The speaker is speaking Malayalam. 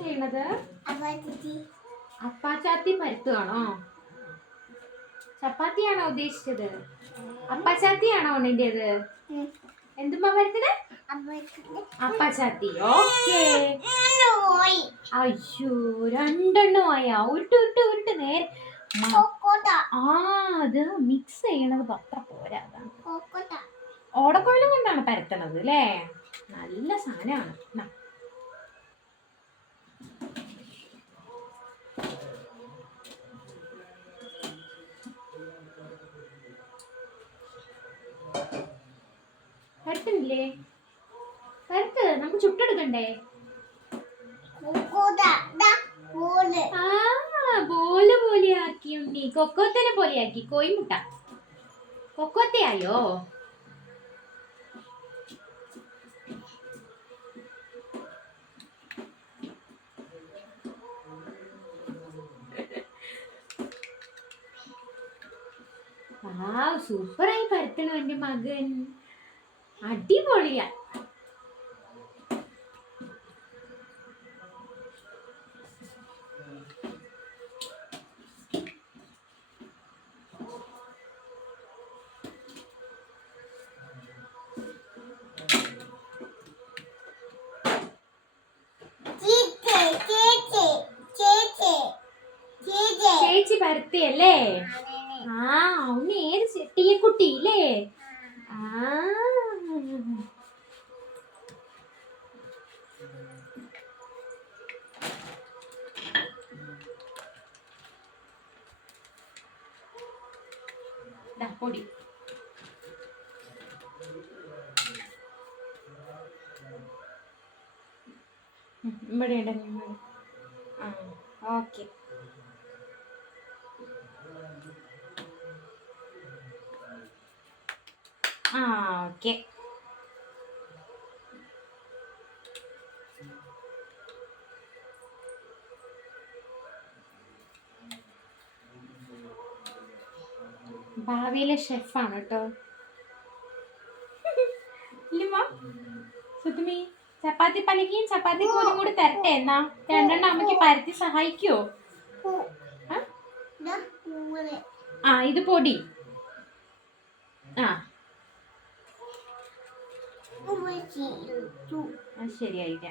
ചെയ്യണത്? അപ്പാച്ചാത്തി പരത്തുകയാണോ? ചപ്പാത്തിയാണോ ഉദ്ദേശിച്ചത്? അപ്പാച്ചാത്തിയാണോ നിന്റേത്? എന്തുമ്മാ പരത്തത്? അപ്പാച്ചാത്തി. ഓക്കേ. അയ്യോ, രണ്ടെണ്ണമായാ? ഉരുട്ട് ഉരുട്ട് ഉരുട്ട് നേരെ. അത് മിക്സ് ചെയ്യണത് അത്ര പോരാ. ഓടക്കോയിലും കൊണ്ടാണ് പരത്തണത് അല്ലേ? നല്ല സാധനമാണ്. പരത്തണില്ലേ? പരത്ത്, നമുക്ക് ചുട്ടെടുക്കണ്ടേ? ബോല് പോലെയാക്കി ഉണ്ണി. കൊക്കോത്തനെ പോലെയാക്കി. കോയിമുട്ട കൊക്കോത്തയായോ? സൂപ്പറായി പരത്തണു എന്റെ മകൻ. അടിപൊളിയാ. ചേച്ചി പരത്തിയല്ലേ? ഉണ്ണി ഏത് ടീക്കുട്ടി ഇല്ലേ? പൊടി ഇവിടെ ഇടുന്നു. ഓക്കെ. ഓക്കെ. ഭാവിയിലെ ഷെഫാണ് കേട്ടോ. സുതുമി, ചപ്പാത്തി പലകയും ചപ്പാത്തി കോലും കൂടി തരട്ടെ? എന്നാ രണ്ടെണ്ണം അമ്മയ്ക്ക് പരത്തി സഹായിക്കോ? ഇത് പൊടി. ശരിയായില്ല.